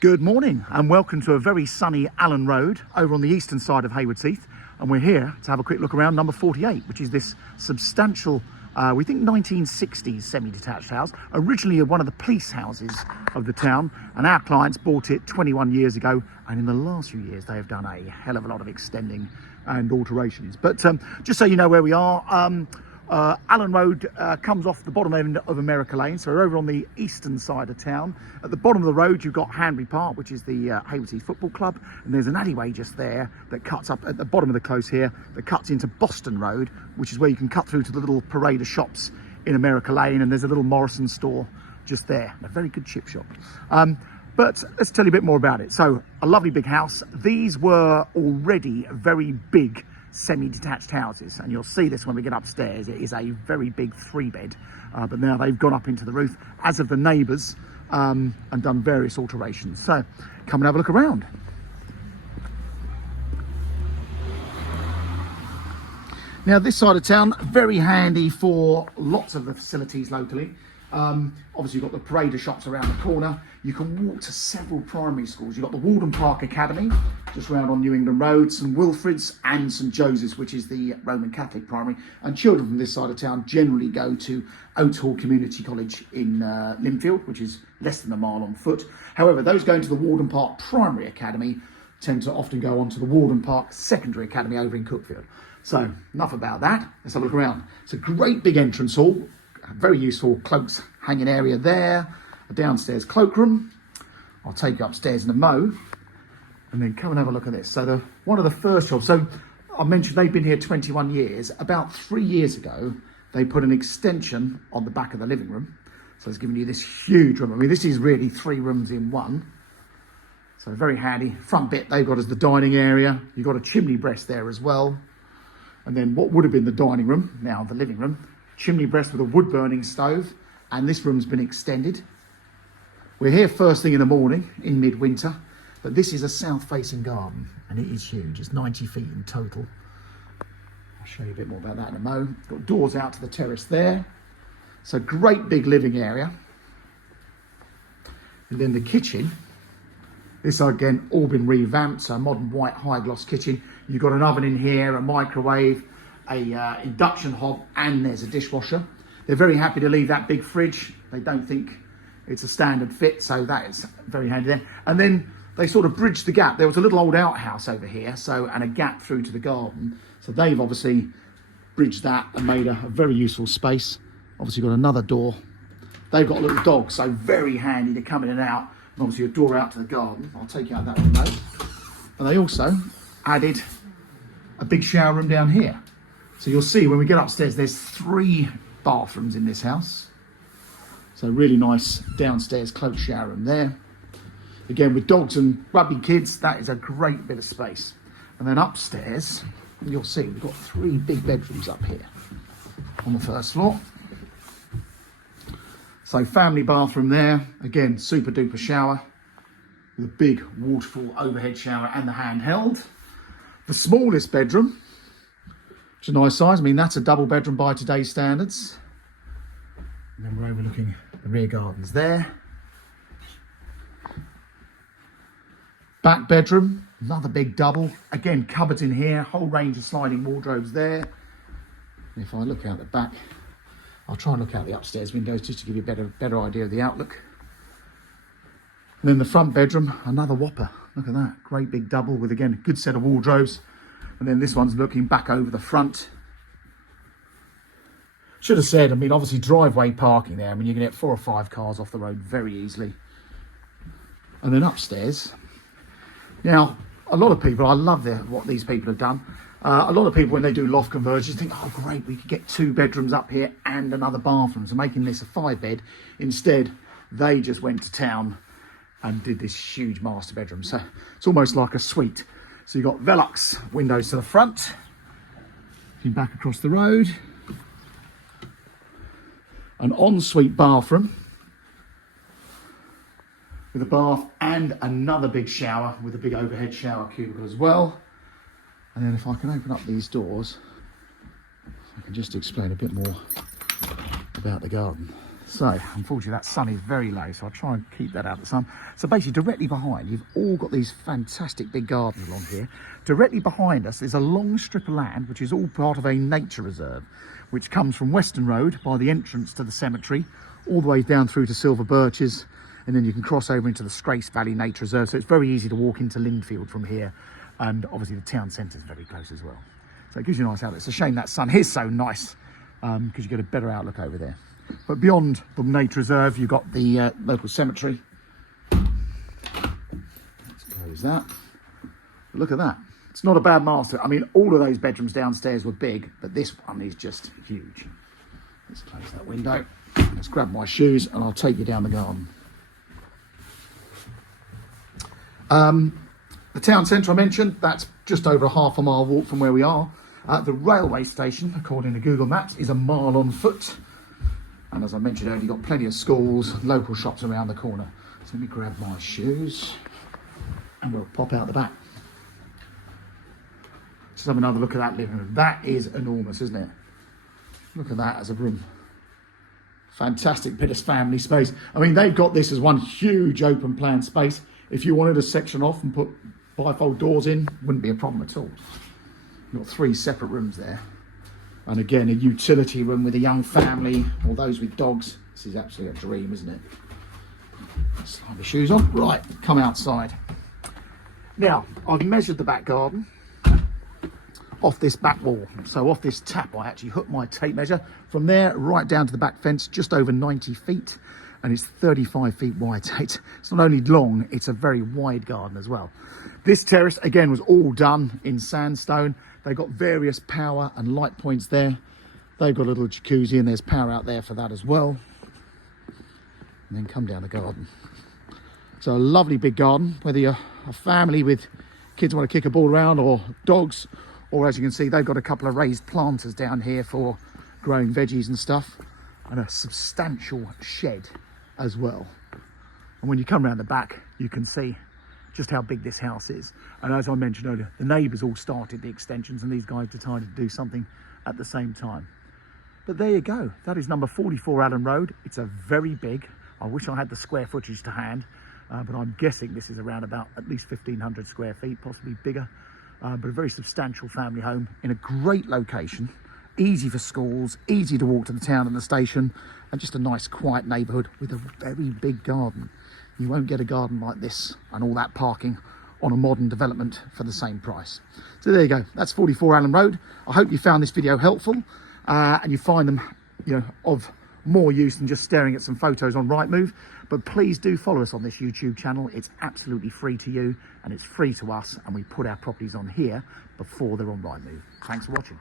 Good morning and welcome to a very sunny Allen Road over on the eastern side of Haywards Heath, and we're here to have a quick look around number 48, which is this substantial we think 1960s semi-detached house, originally one of the police houses of the town, and our clients bought it 21 years ago, and in the last few years they have done a hell of a lot of extending and alterations. But just so you know where we are, Allen Road comes off the bottom end of America Lane, so we're over on the eastern side of town. At the bottom of the road you've got Hanbury Park, which is the Haywards Heath Football Club, and there's an alleyway just there that cuts up at the bottom of the close here, that cuts into Boston Road, which is where you can cut through to the little parade of shops in America Lane, and there's a little Morrison store just there, a very good chip shop. But let's tell you a bit more about it. So, a lovely big house. These were already very big semi-detached houses, and you'll see this when we get upstairs. It is a very big 3-bed, but now they've gone up into the roof, as have the neighbours, and done various alterations. So come and have a look around. Now this side of town, very handy for lots of the facilities locally. Obviously you've got the parade of shops around the corner. You can walk to several primary schools. You've got the Walden Park Academy, just round on New England Road, St Wilfrid's and St Joseph's, which is the Roman Catholic primary. And children from this side of town generally go to Oates Hall Community College in Linfield, which is less than a mile on foot. However, those going to the Walden Park Primary Academy tend to often go on to the Walden Park Secondary Academy over in Cookfield. So enough about that. Let's have a look around. It's a great big entrance hall. Very useful cloaks hanging area there, a downstairs cloakroom. I'll take you upstairs in a mo, and then come and have a look at this. So one of the first jobs, so I mentioned they've been here 21 years. About 3 years ago, they put an extension on the back of the living room. So it's giving you this huge room. I mean, this is really 3 rooms in one. So very handy. Front bit they've got as the dining area. You've got a chimney breast there as well. And then what would have been the dining room, now the living room, chimney breast with a wood burning stove, and this room's been extended. We're here first thing in the morning in midwinter, but this is a south facing garden and it is huge. It's 90 feet in total. I'll show you a bit more about that in a moment. Got doors out to the terrace there. So great big living area. And then the kitchen, this again all been revamped, so a modern white high gloss kitchen. You've got an oven in here, a microwave, a induction hob, and there's a dishwasher. They're very happy to leave that big fridge. They don't think it's a standard fit, so that is very handy there. And then they sort of bridged the gap. There was a little old outhouse over here, and a gap through to the garden. So they've obviously bridged that and made a very useful space. Obviously got another door. They've got a little dog, so very handy to come in and out. And obviously a door out to the garden. I'll take you out that remote. And they also added a big shower room down here. So you'll see when we get upstairs, there's 3 bathrooms in this house. So really nice downstairs cloak shower room there. Again, with dogs and grubby kids, that is a great bit of space. And then upstairs, you'll see we've got 3 big bedrooms up here on the first floor. So family bathroom there. Again, super duper shower with a big waterfall overhead shower and the handheld. The smallest bedroom, which is a nice size. I mean, that's a double bedroom by today's standards. And then we're overlooking the rear gardens there. Back bedroom, another big double. Again, cupboards in here, whole range of sliding wardrobes there. And if I look out the back, I'll try and look out the upstairs windows just to give you a better idea of the outlook. And then the front bedroom, another whopper. Look at that, great big double with, again, a good set of wardrobes. And then this one's looking back over the front. Should have said, I mean, obviously driveway parking there. I mean, you can get 4 or 5 cars off the road very easily. And then upstairs. Now, a lot of people, I love what these people have done. A lot of people, when they do loft conversions, think, oh, great, we could get 2 bedrooms up here and another bathroom. So making this a 5-bed. Instead, they just went to town and did this huge master bedroom. So it's almost like a suite. So you've got Velux windows to the front. Back across the road. An ensuite bathroom with a bath and another big shower with a big overhead shower cubicle as well. And then if I can open up these doors, I can just explain a bit more about the garden. So, unfortunately, that sun is very low, so I'll try and keep that out of the sun. So basically, directly behind, you've all got these fantastic big gardens along here. Directly behind us is a long strip of land, which is all part of a nature reserve, which comes from Western Road by the entrance to the cemetery, all the way down through to Silver Birches, and then you can cross over into the Scrace Valley Nature Reserve. So it's very easy to walk into Lindfield from here, and obviously the town centre is very close as well. So it gives you a nice outlook. It's a shame that sun is so nice, because you get a better outlook over there. But beyond the nature reserve, you've got the local cemetery. Let's close that. But look at that. It's not a bad master. I mean, all of those bedrooms downstairs were big, but this one is just huge. Let's close that window. Let's grab my shoes and I'll take you down the garden. The town centre I mentioned, that's just over a half a mile walk from where we are. The railway station, according to Google Maps, is a mile on foot. And as I mentioned earlier, you've got plenty of schools, local shops around the corner. So let me grab my shoes and we'll pop out the back. Let's have another look at that living room. That is enormous, isn't it? Look at that as a room. Fantastic bit of family space. I mean, they've got this as one huge open plan space. If you wanted to section off and put bifold doors in, wouldn't be a problem at all. You've got 3 separate rooms there. And again, a utility room with a young family or those with dogs. This is absolutely a dream, isn't it? Slide the shoes on. Right, come outside. Now, I've measured the back garden off this back wall. So off this tap, I actually hooked my tape measure from there right down to the back fence, just over 90 feet. And it's 35 feet wide. It's not only long, it's a very wide garden as well. This terrace, again, was all done in sandstone. They've got various power and light points there. They've got a little jacuzzi and there's power out there for that as well. And then come down the garden. So a lovely big garden, whether you're a family with kids who want to kick a ball around or dogs, or as you can see, they've got a couple of raised planters down here for growing veggies and stuff, and a substantial shed as well. And when you come around the back, you can see just how big this house is. And as I mentioned earlier, the neighbours all started the extensions and these guys decided to do something at the same time. But there you go. That is number 44 Allen Road. It's a very big, I wish I had the square footage to hand, but I'm guessing this is around about at least 1,500 square feet, possibly bigger, but a very substantial family home in a great location, easy for schools, easy to walk to the town and the station, and just a nice quiet neighbourhood with a very big garden. You won't get a garden like this and all that parking on a modern development for the same price. So there you go. That's 44 Allen Road. I hope you found this video helpful and you find them, of more use than just staring at some photos on Rightmove. But please do follow us on this YouTube channel. It's absolutely free to you and it's free to us, and we put our properties on here before they're on Rightmove. Thanks for watching.